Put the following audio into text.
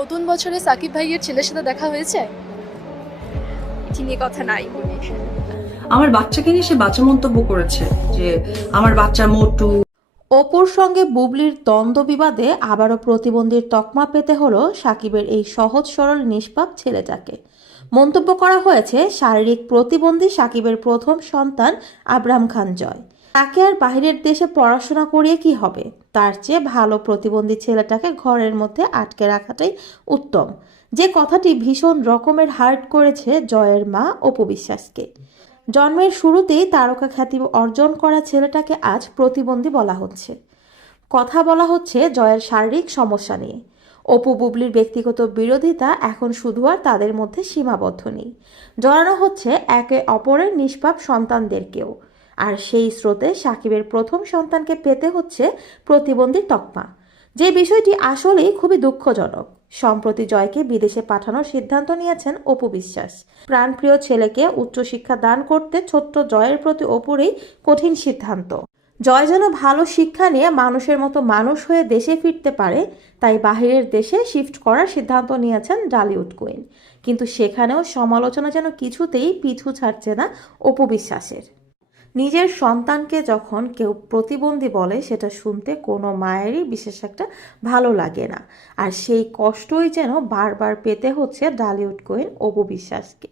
নতুন বছরে সাকিব ভাইয়ের ছেলের সাথে দেখা হয়েছে? কথা নাই বলি। আমার বাচ্চাকে নিয়ে সে বাচ্চা মন্তব্য করেছে যে আমার বাচ্চা মোটু। অপুর সঙ্গে বুবলির দ্বন্দ্ব বিবাদে আবারও প্রতিবন্ধীর তকমা পেতে হলো সাকিবের এই সহজ সরল নিষ্পাপ ছেলেটাকে। মন্তব্য করা হয়েছে শারীরিক প্রতিবন্ধী সাকিবের প্রথম সন্তান আব্রাহাম খান জয়। তাকে আর বাইরের দেশে পড়াশোনা করিয়ে কি হবে? তার চেয়ে ভালো প্রতিবন্ধী ছেলেটাকে ঘরের মধ্যে আটকে রাখাটাই উত্তম। যে কথাটি ভীষণ রকমের হার্ট করেছে জয়ের মা অপু বিশ্বাসকে। জন্মের শুরুতেই তারকা খ্যাতি অর্জন করা ছেলেটাকে আজ প্রতিবন্ধী বলা হচ্ছে। কথা বলা হচ্ছে জয়ের শারীরিক সমস্যা নিয়ে। অপু বুবলির ব্যক্তিগত বিরোধিতা এখন শুধু আর তাদের মধ্যে সীমাবদ্ধ নেই। জড়ানো হচ্ছে একে অপরের নিষ্পাপ সন্তানদেরকেও। আর সেই স্রোতে সাকিবের প্রথম সন্তানকে পেতে হচ্ছে প্রতিবন্ধী তকমা। যে বিষয়টি আসলেই খুবই দুঃখজনক। সম্প্রতি জয়কে বিদেশে পাঠানোর সিদ্ধান্ত নিয়েছেন অপু বিশ্বাস। প্রাণপ্রিয় ছেলেকে উচ্চশিক্ষা দান করতে ছোট্ট জয়ের প্রতি অপুরই কঠিন সিদ্ধান্ত। জয় যেন ভালো শিক্ষা নিয়ে মানুষের মতো মানুষ হয়ে দেশে ফিরতে পারে, তাই বাহিরের দেশে শিফট করার সিদ্ধান্ত নিয়েছেন ডালিউড কুইন। কিন্তু সেখানেও সমালোচনা যেন কিছুতেই পিছু ছাড়ছে না অপু বিশ্বাসের। নিজের সন্তানকে যখন কেউ প্রতিবন্ধী বলে, সেটা শুনতে কোনো মায়েরই বিশেষ একটা ভালো লাগে না। আর সেই কষ্টই যেন বারবার পেতে হচ্ছে ডালিউড কোয়েন অপু বিশ্বাসকে।